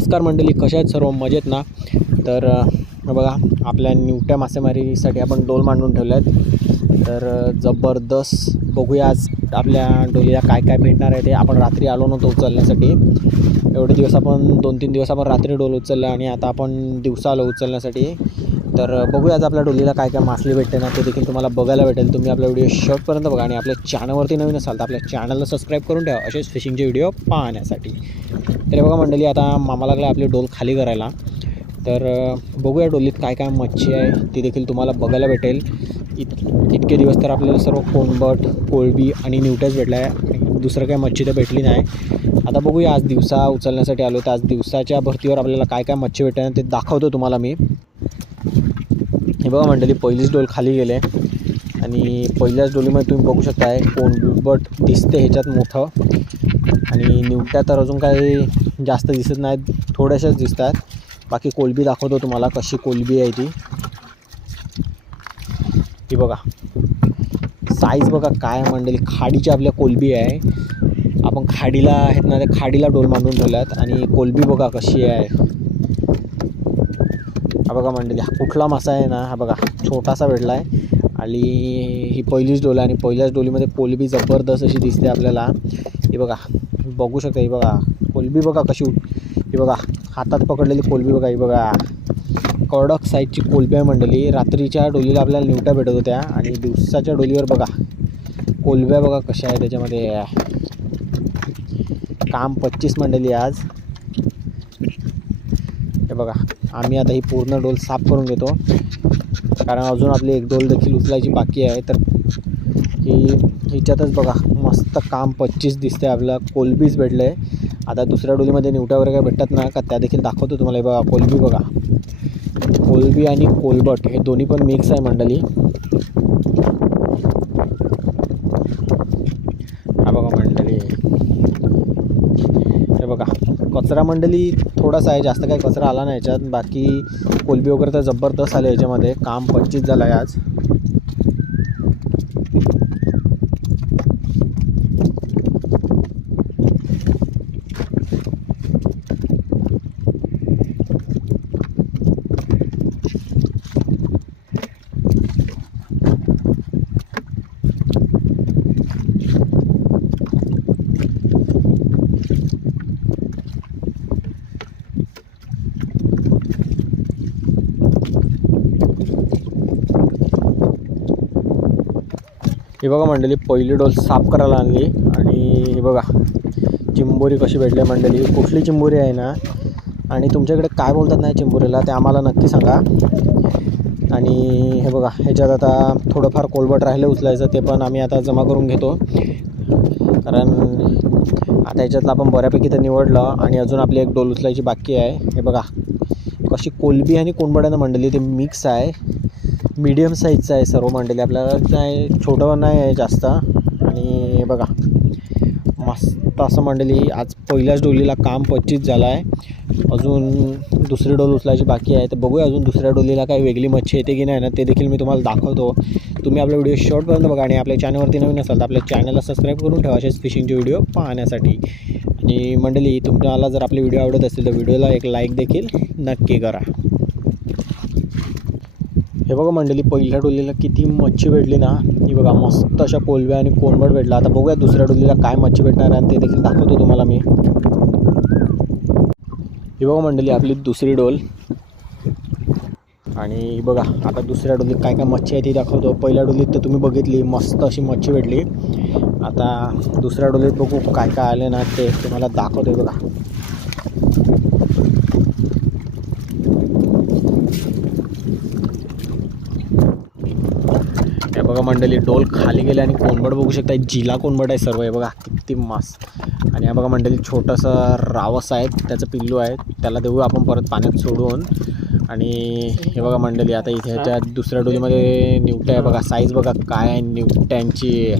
नमस्कार मंडळी, कशा आहेत सर्व? मजेत ना? तर बघा, आपल्या निवट्या मासेमारीसाठी आपण डोल मांडून ठेवले आहेत. तर जबरदस्त बघूया आज आपल्या डोलीला काय काय भेटणार आहे. ते आपण रात्री आलो नव्हतो उचलण्यासाठी. एवढे दिवस आपण 2-3 दिवस आपण रात्री डोल उचललं आणि आता आपण दिवसा आलो उचलण्यासाठी. तर बघूया आज आपल्या डोलीला काय काय मासली भेटते ना, ते देखील तुम्हाला बघायला भेटेल. तुम्ही आपला व्हिडिओ शेवटपर्यंत बघा आणि आपल्या चॅनलवरती नवीन असाल तर आपल्या चॅनलला सबस्क्राईब करून ठेवा असेच फिशिंगचे व्हिडिओ पाहण्यासाठी. तर बघा मंडळी, आता मामा लागला आपली डोल खाली करायला. तर बघूया डोलीत काय काय मच्छी आहे ती देखील तुम्हाला बघायला भेटेल. इतके दिवस तर आपल्याला सर्व कोणबट, कोळंबी आणि निवट्याच भेटला आहे. दुसरं काही मच्छी तर भेटली नाही. आता बघूया, आज दिवसा उचलण्यासाठी आलो तर आज दिवसाच्या भरतीवर आपल्याला काय काय मच्छी भेटते ते दाखवतो तुम्हाला मी. हे बघा मंडळी, पहिलीच डोल खाली गेले आणि पहिल्याच डोलीमध्ये तुम्ही बघू शकताय कोणबट दिसते ह्याच्यात मोठं, आणि निवट्या तर अजून काही जास्त दिसत नाहीत, थोड्याशाच दिसतात. बाकी कोलंबी दाखवतो तुम्हाला कशी कोलंबी आहे ती बघा. साईज बघा काय मंडळी, खाडीची आपल्या कोलंबी आहे. आपण खाडीला आहेत ना, त्या खाडीला डोल मांडून ठेवल्यात आणि कोलंबी बघा कशी आहे. हा बघा मंडळी, हा कुठला मासा आहे ना, हा बघा छोटासा भेटला आहे आणि ही पहिलीच डोल आहे आणि पहिल्याच डोलीमध्ये कोलंबी जबरदस्त अशी दिसते आपल्याला. ही बघा, बघू शकता. ही बघा कोलंबी बघा कशी, ही बघा हातात पकडलेली कोलंबी बघा. ही बघा कडक साईजची कोलंबी आहे मंडळी. रात्रीच्या डोलीला आपल्याला निवट्या भेटत होत्या आणि दिवसाच्या डोलीवर बघा कोलंब्या बघा कशा आहे त्याच्यामध्ये. काम 25 मंडळी आज. हे बघा, आम्ही आता ही पूर्ण डोल साफ करून घेतो कारण अजून आपली एक डोल देखील उचलायची बाकी आहे. तर हिच्यातच बघा मस्त काम 25 दिसते आपल्याला. कोलंबीच भेटलं आहे. आता दुसऱ्या डोलीमध्ये निवट्या वगैरे काय भेटतात ना का, त्या देखील दाखवतो तुम्हाला. हे बघा कोलंबी बघा, कोलंबी आणि कोलबट हे दोन्ही पण मिक्स आहे मंडळी. हा बघा मंडळी, हे बघा कचरा मंडळी थोडासा आहे, जास्त काही कचरा आला नाही याच्यात. बाकी कोलंबी वगैरे तर जबरदस्त आले याच्यामध्ये. काम 25 झालं आहे आज. हे बघा मंडळी, पहिली डोल साफ करायला आणली आणि हे बघा चिंबोरी कशी भेटली मंडळी. कुठली चिंबोरी आहे ना, आणि तुमच्याकडे काय बोलतात नाही चिंबोरीला ते आम्हाला नक्की सांगा. आणि हे बघा, ह्याच्यात आता थोडंफार कोलबट राहिलं उचलायचं, ते पण आम्ही आता जमा करून घेतो कारण आता ह्याच्यातलं आपण बऱ्यापैकी तर निवडलं आणि अजून आपली एक डोल उचलायची बाकी आहे. हे बघा कशी कोलंबी आणि कोणबट आहे ना मंडळी, ते मिक्स आहे. मीडियम साईजचं आहे सर्व मंडळी, आपल्याला काय छोटं नाही आहे जास्त. आणि हे बघा मस्त असं मंडळी, आज पहिल्याच डोलीला काम 25 झालं आहे. अजून दुसरी डोल उचलायची बाकी आहे. तर बघूया अजून दुसऱ्या डोलीला काही वेगळी मच्छी येते की नाही ना, ते देखील मी तुम्हाला दाखवतो. तुम्ही आपला व्हिडिओ शेवटपर्यंत बघा आणि आपल्या चॅनलवरती नवीन असाल तर आपल्या चॅनलला सबस्क्राईब करून ठेवा असेच फिशिंगचे व्हिडिओ पाहण्यासाठी. आणि मंडळी, तुम्हाला जर आपले व्हिडिओ आवडत असतील तर व्हिडिओला एक लाईक देखील नक्की करा. हे बघा मंडळी, पहिल्या डोलीला किती मच्छी भेटली ना. ही बघा मस्त अशा कोलंब्या आणि कोणबट भेटला. आता बघूया दुसऱ्या डोलीला काय मच्छी भेटणार आहे ते देखील दाखवतो तुम्हाला मी. ही बघा मंडळी, आपली दुसरी डोल. आणि बघा आता दुसऱ्या डोलीत काय काय मच्छी आहे ती दाखवतो. पहिल्या डोलीत तर तुम्ही बघितली मस्त अशी मच्छी भेटली. आता दुसऱ्या डोलीत बघू काय काय आले ना ते तुम्हाला दाखवतो. बघा हे बघा मंडळी, डोल खाली गेले आणि कोणबट बघू शकता. जिला कोणबट आहे सर्व. हे बघा किती मस्त. आणि हे बघा मंडळी, छोटंसं रावस आहे, त्याचं पिल्लू आहे, त्याला देऊ आपण परत पाण्यात सोडून. आणि हे बघा मंडळी, आता इथे त्या दुसऱ्या डोलीमध्ये निवट्या आहे. बघा साईज बघा काय आहे निवट्यांची.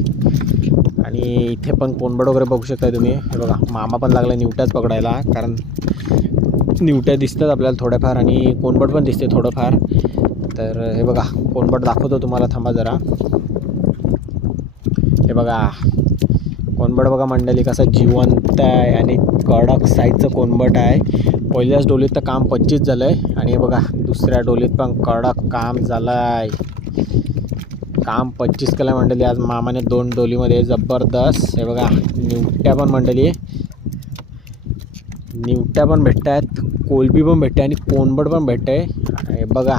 आणि इथे पण कोणबट वगैरे बघू शकता तुम्ही. हे बघा मामा पण लागला निवट्याच पकडायला, कारण निवट्या दिसतात आपल्याला थोड्याफार आणि कोणबट पण दिसते थोडंफार. तर हे बघा कोणबट दाखवतो तुम्हाला, थांबा जरा. हे बघा कोणबड बघा मंडळी कसा जिवंत आहे आणि कडक साईजचं कोणबट आहे. पहिल्याच डोलीत तर काम 25 झालं आहे आणि हे बघा दुसऱ्या डोलीत पण कडक काम झालं आहे. काम 25 केलं मंडळी आज मामाने 2 डोलीमध्ये. जबरदस्त. हे बघा निवट्या पण मंडळी, निवट्या पण भेटत आहेत, कोलबी पण भेटते आणि कोणबड पण भेटते. हे बघा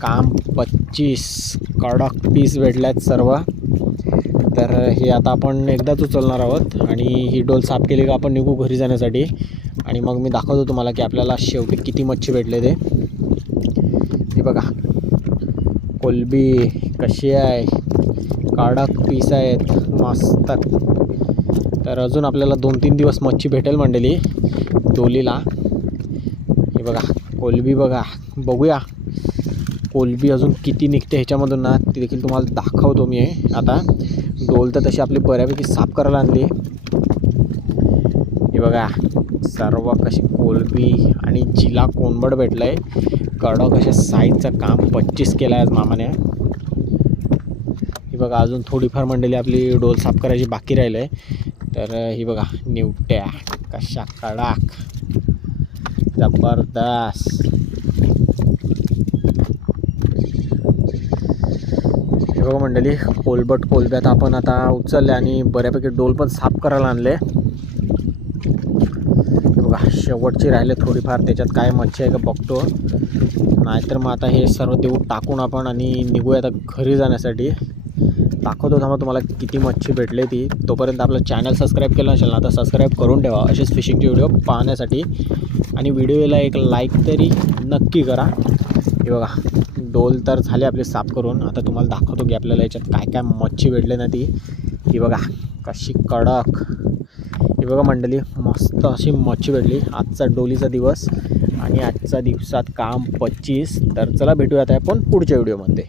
काम 25 कडक पीस भेटले आहेत सर्व. तर हे आता आपण एकदाच उचलणार आहोत आणि ही डोल साफ केली का आपण निघू घरी जाण्यासाठी. आणि मग मी दाखवतो तुम्हाला की आपल्याला शेवटी किती मच्छी भेटले ते. हे बघा कोलबी कशी आहे, कडक पीस आहेत मस्त. तर अजून आपल्याला 2-3 दिवस मच्छी भेटेल मंडळी डोलीला. हे बघा कोलबी बघा, बघूया कोलबी अजून किती निघते ह्याच्यामधून ना, ती देखील तुम्हाला दाखवतो मी. आता डोल तर तशी आपली बऱ्यापैकी साफ करायला आणली. हे बघा सर्व कशी कोलबी आणि जिला कोणबड भेटलं आहे. कडक अशा साईजचं काम 25 केलं आहे आज मामाने. ही बघा अजून थोडीफार मंडळी आपली डोल साफ करायची बाकी राहिलं आहे. तर ही बघा निवट्या कशा कडक, जबरदस्त. हे बघा मंडळी कोलब्यात आपण आता उचलले आणि बऱ्यापैकी डोल पण साफ करायला आणले. हे बघा शेवटची राहिले थोडीफार, त्याच्यात काय मच्छी आहे का बघतो. नाहीतर मग आता हे सर्व देऊ टाकून आपण आणि निघूया आता घरी जाण्यासाठी. दाखवतो थांबा तुम्हाला किती मच्छी भेटले ती. तोपर्यंत आपलं चॅनल सबस्क्राईब केलं नसेल ना, आता सबस्क्राईब करून ठेवा असेच फिशिंगचे व्हिडिओ पाहण्यासाठी. आणि व्हिडिओला एक लाईक तरी नक्की करा. हे बघा डोल तर झाले आपले साफ करून. आता तुम्हाला दाखवतो की आपल्याला याच्यात काय काय मच्छी भेटले ना ती. ही बघा कशी कडक. ही बघा मंडळी मस्त अशी मच्छी भेटली. आजचा डोलीचा दिवस आणि आजच्या दिवसात काम 25. तर चला भेटूयात आपण पुढच्या व्हिडिओमध्ये.